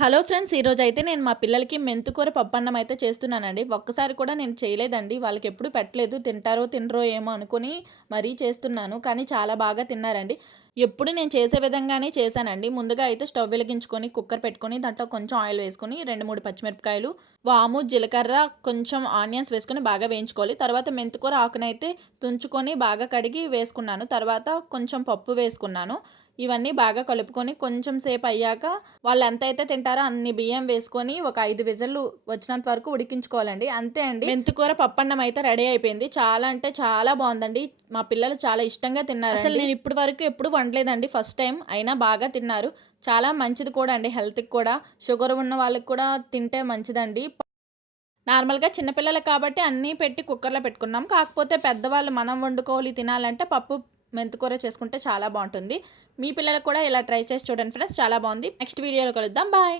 Hello friends, ఈరోజైతే నేను మా పిల్లలకి మెంతికూర పప్పన్నం అయితే చేస్తున్నానండి. ఒక్కసారి కూడా నేను చేయలేదండి. వాళ్ళకెప్పుడు పెట్టలేదు. తింటారో తినరో ఏమో అనుకుని మరీ చేస్తున్నాను. కానీ చాలా బాగా తిన్నారండి. ఎప్పుడు నేను చేసే విధంగానే చేశానండి. ముందుగా అయితే స్టవ్ వెలిగించుకొని, కుక్కర్ పెట్టుకొని, దాంట్లో కొంచెం ఆయిల్ వేసుకొని, 2, 3 పచ్చిమిరపకాయలు, వాము, జీలకర్ర, కొంచెం ఆనియన్స్ వేసుకొని బాగా వేయించుకోవాలి. తర్వాత మెంతికూర ఆకునైతే తుంచుకొని బాగా కడిగి వేసుకున్నాను. తర్వాత కొంచెం పప్పు వేసుకున్నాను. ఇవన్నీ బాగా కలుపుకొని కొంచెం సేపు అయ్యాక వాళ్ళు ఎంతైతే తింటారో అన్ని బియ్యం వేసుకొని ఒక 5 విజిల్లు వచ్చినంత వరకు ఉడికించుకోవాలండి. అంతే అండి. మెంతికూర పప్పన్నం అయితే రెడీ అయిపోయింది. చాలా అంటే చాలా బాగుందండి. మా పిల్లలు చాలా ఇష్టంగా తిన్నారండి. అసలు నేను ఇప్పటి వరకు ఎప్పుడు వండలేదండి, ఫస్ట్ టైం. అయినా బాగా తిన్నారు. చాలా మంచిది కూడా అండి హెల్త్‌కి కూడా. షుగర్ ఉన్న వాళ్ళకి కూడా తింటే మంచిదండి. నార్మల్‌గా చిన్న పిల్లలకి కాబట్టి అన్నీ పెట్టి కుక్కర్‌లో పెట్టుకున్నాం. కాకపోతే పెద్దవాళ్ళు మనం వండుకోవాలి తినాలంటే పప్పు మెంతికూర చేసుకుంటే చాలా బావుంటుంది. మీ పిల్లలకు కూడా ఇలా ట్రై చేసి చూడండి ఫ్రెండ్స్. చాలా బావుంది. నెక్స్ట్ వీడియోలో కలుద్దాం. బాయ్.